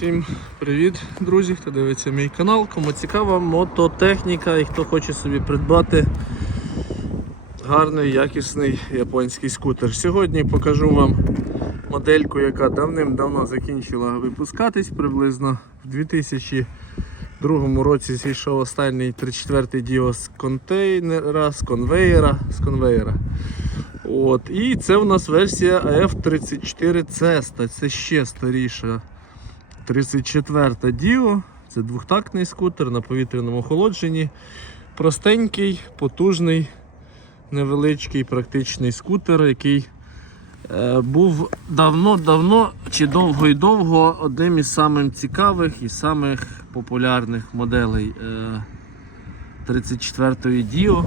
Всім привіт, друзі, хто дивиться мій канал. Кому цікава мототехніка і хто хоче собі придбати гарний, якісний японський скутер. Сьогодні покажу вам модельку, яка давним-давно закінчила випускатись. Приблизно в 2002 році зійшов останній 34-й діо з контейнера, з конвейера. З конвейера. От. І це у нас версія AF34 Cesta. Це ще старіша 34 Діо. Це двохтактний скутер на повітряному охолодженні. Простенький, потужний, невеличкий практичний скутер, який е, був давно-давно чи довго і довго одним із самих цікавих і самих популярних моделей е, 34-ї Діо.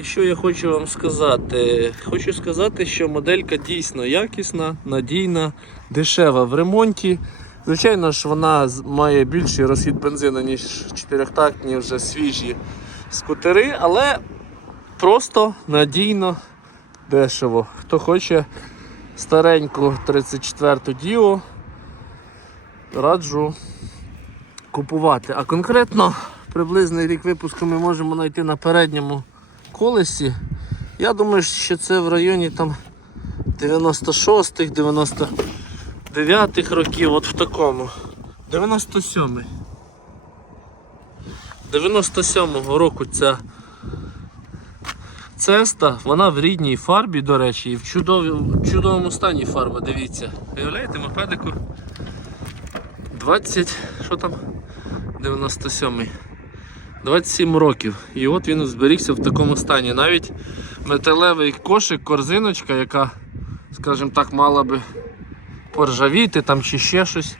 І що я хочу вам сказати? Хочу сказати, що моделька дійсно якісна, надійна, дешева в ремонті. Звичайно ж, вона має більший розхід бензину, ніж чотирьохтактні вже свіжі скутери, але просто надійно, дешево. Хто хоче стареньку 34-ту Діо, раджу купувати. А конкретно приблизний рік випуску ми можемо знайти на передньому колесі. Я думаю, що це в районі там 96-х, 99-х років, от в такому. 97-й. 97-го року ця цеста, вона в рідній фарбі, до речі, і в, чудові, в чудовому стані фарба, дивіться. Виявляєте, мопедику 20, що там? 97-й. 27 років. І от він зберігся в такому стані. Навіть металевий кошик, корзиночка, яка, скажімо так, мала би поржавіти там чи ще щось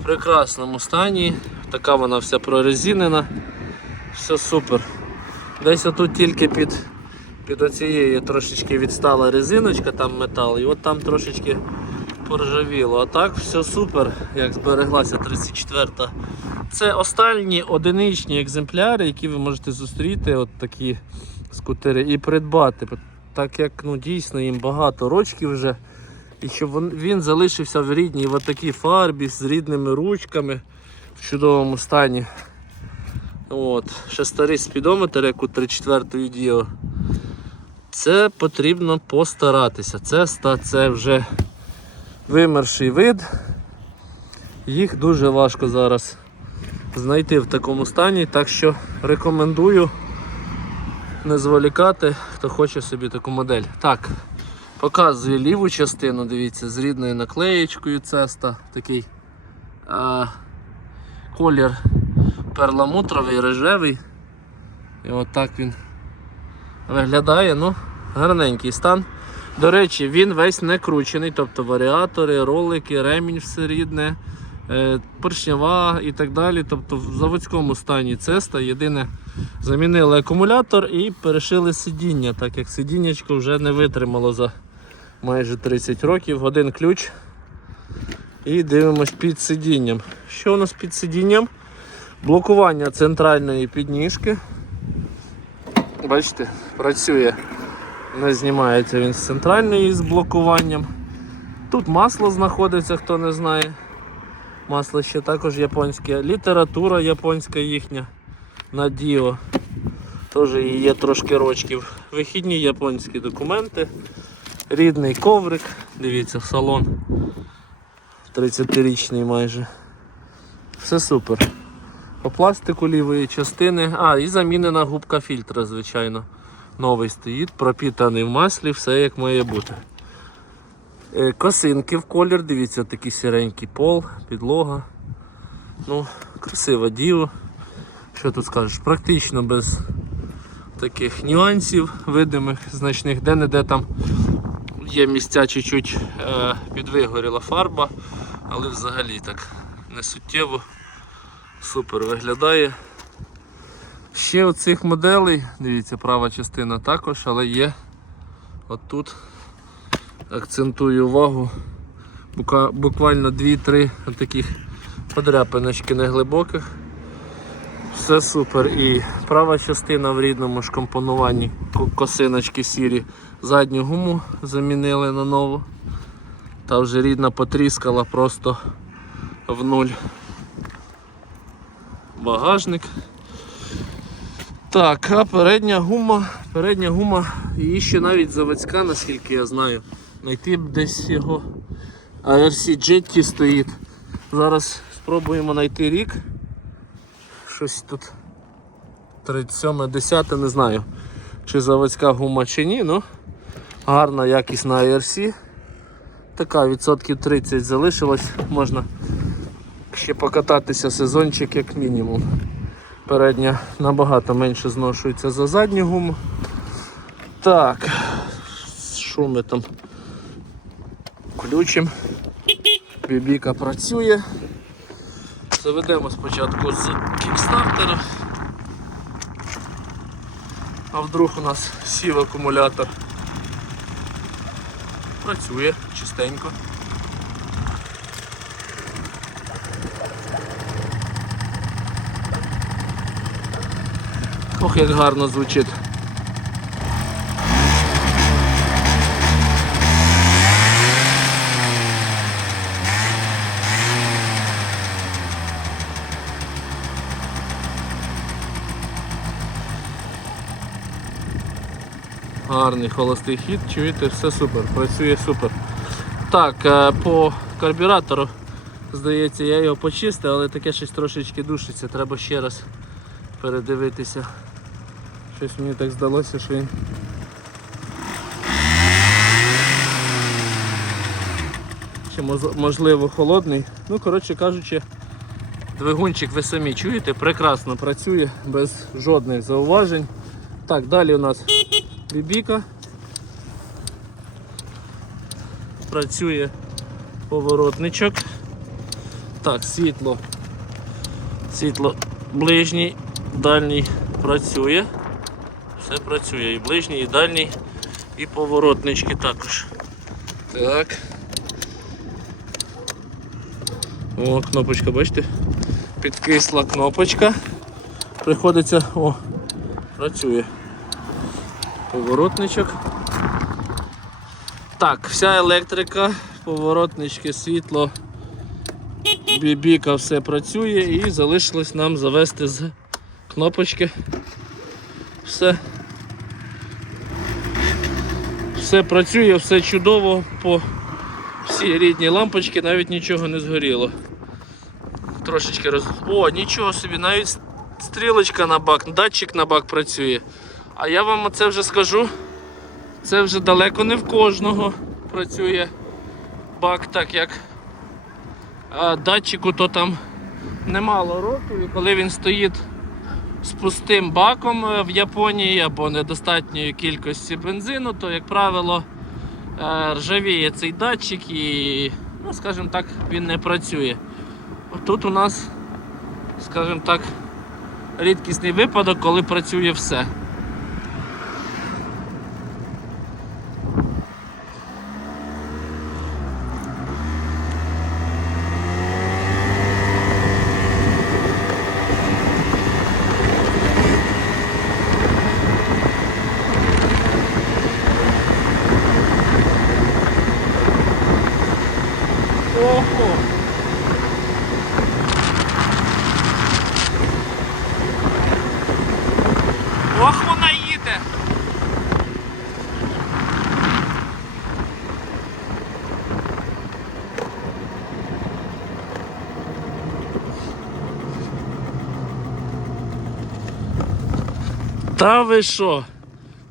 в прекрасному стані. Така вона вся прорезинена. Все супер. Десь тут тільки під, під оцією трошечки відстала резиночка, там метал, і от там трошечки поржавіло. А так все супер, як збереглася 34-та. Це останні одиничні екземпляри, які ви можете зустріти, от такі скутери, і придбати. Так як ну, дійсно їм багато рочків вже. І щоб він, залишився в рідній в такій фарбі з рідними ручками в чудовому стані. От. Ще старий спідометр, як у 34-ї Діо. Це потрібно постаратися. Це, ста- це вже вимерший вид. Їх дуже важко зараз знайти в такому стані, так що рекомендую не зволікати, хто хоче собі таку модель. Так, показую ліву частину, дивіться, з рідною наклеєчкою цеста, такий а, колір перламутровий, рожевий. І отак він виглядає, ну, гарненький стан. До речі, він весь не кручений, тобто варіатори, ролики, ремінь все рідне, е, поршнява і так далі. Тобто в заводському стані цеста. Єдине, замінили акумулятор і перешили сидіння, так як сидіннячко вже не витримало за майже 30 років. Один ключ. І дивимось під сидінням. Що у нас під сидінням? Блокування центральної підніжки. Бачите, працює. Не знімається він з центральної з блокуванням. Тут масло знаходиться, хто не знає. Масло ще також японське. Література японська їхня на Діо. Теж є трошки рочків. Вихідні японські документи. Рідний коврик. Дивіться, салон. 30-річний майже. Все супер. По пластику лівої частини. А, і замінена губка фільтра, звичайно. Новий стоїть, пропітаний в маслі, все як має бути. Е, Косинки в колір, дивіться, такий сіренький пол, підлога. Ну, красива діо. Що тут скажеш? Практично без таких нюансів видимих, значних, де-не-де там є місця чуть-чуть е, підвигоріла фарба, але взагалі так не суттєво. Супер виглядає. Ще оцих моделей, дивіться, права частина також, але є отут, акцентую увагу, буквально 2-3 таких подряпиночки неглибоких. Все супер. І права частина в рідному ж компонуванні косиночки сірі. Задню гуму замінили на нову. Та вже рідна потріскала просто в нуль. Багажник. Так, а передня гума, передня гума, її ще навіть заводська, наскільки я знаю. Найти б десь його ARC Jetty стоїть. Зараз спробуємо знайти рік. Щось тут 37 10 не знаю, чи заводська гума чи ні, ну гарна якісна ARC. Така відсотків 30 залишилось, можна ще покататися сезончик як мінімум. Передня набагато менше зношується за задню гуму. Так, що ми там включимо? Бібіка працює. Заведемо спочатку з кікстартера. А вдруг у нас сів акумулятор. Працює чистенько. Ох, як гарно звучить. Гарний холостий хід, чуєте, все супер, працює супер. Так, е, по карбюратору, здається, я його почистив, але таке щось трошечки душиться, треба ще раз передивитися. Щось мені так здалося, що він. Ще можливо холодний. Ну, коротше кажучи, двигунчик ви самі чуєте, прекрасно працює, без жодних зауважень. Так, далі у нас бібіка. Працює поворотничок. Так, світло. Світло ближній, дальній працює. Все працює. І ближній, і дальній, і поворотнички також. Так. О, кнопочка, бачите? Підкисла кнопочка. Приходиться. О, працює. Поворотничок. Так, вся електрика, поворотнички, світло, бібіка, все працює і залишилось нам завести з кнопочки. Все. Все працює, все чудово, по всі рідні лампочки, навіть нічого не згоріло. Трошечки роз... О, нічого собі, навіть стрілочка на бак, датчик на бак працює. А я вам оце вже скажу. Це вже далеко не в кожного працює бак, так як а датчику то там немало років. І коли він стоїть з пустим баком е, в Японії або недостатньої кількості бензину, то, як правило, е, ржавіє цей датчик і, ну, скажімо так, він не працює. Тут у нас, скажімо так, рідкісний випадок, коли працює все. Ого! Ох, вона їде! Та ви що?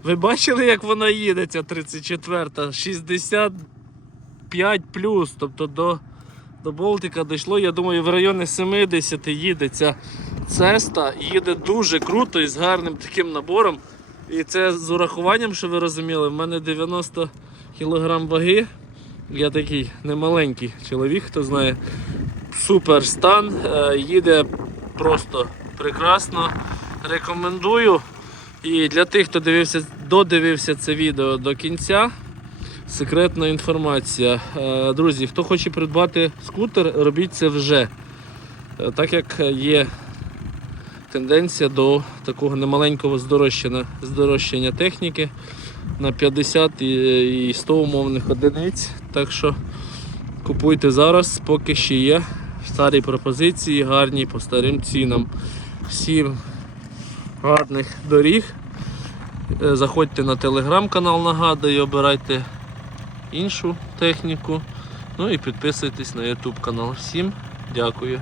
Ви бачили, як вона їде, ця 34-та? 65 плюс, тобто до, до Болтика дійшло, я думаю, в районі 70 їде ця цеста, їде дуже круто і з гарним таким набором. І це з урахуванням, що ви розуміли, в мене 90 кг ваги. Я такий немаленький чоловік, хто знає. Супер стан, е, їде просто прекрасно. Рекомендую. І для тих, хто дивився, додивився це відео до кінця, секретна інформація. Е, Друзі, хто хоче придбати скутер, робіть це вже. Е, Так як є тенденція до такого немаленького здорожчання, здорожчання техніки на 50 і і 100 умовних одиниць. Так що Купуйте зараз, поки ще є. Старі пропозиції, гарні по старим цінам. Всім гарних доріг. Е, Заходьте на телеграм-канал, нагадую, обирайте іншу техніку. Ну і підписуйтесь на YouTube канал. Всім дякую.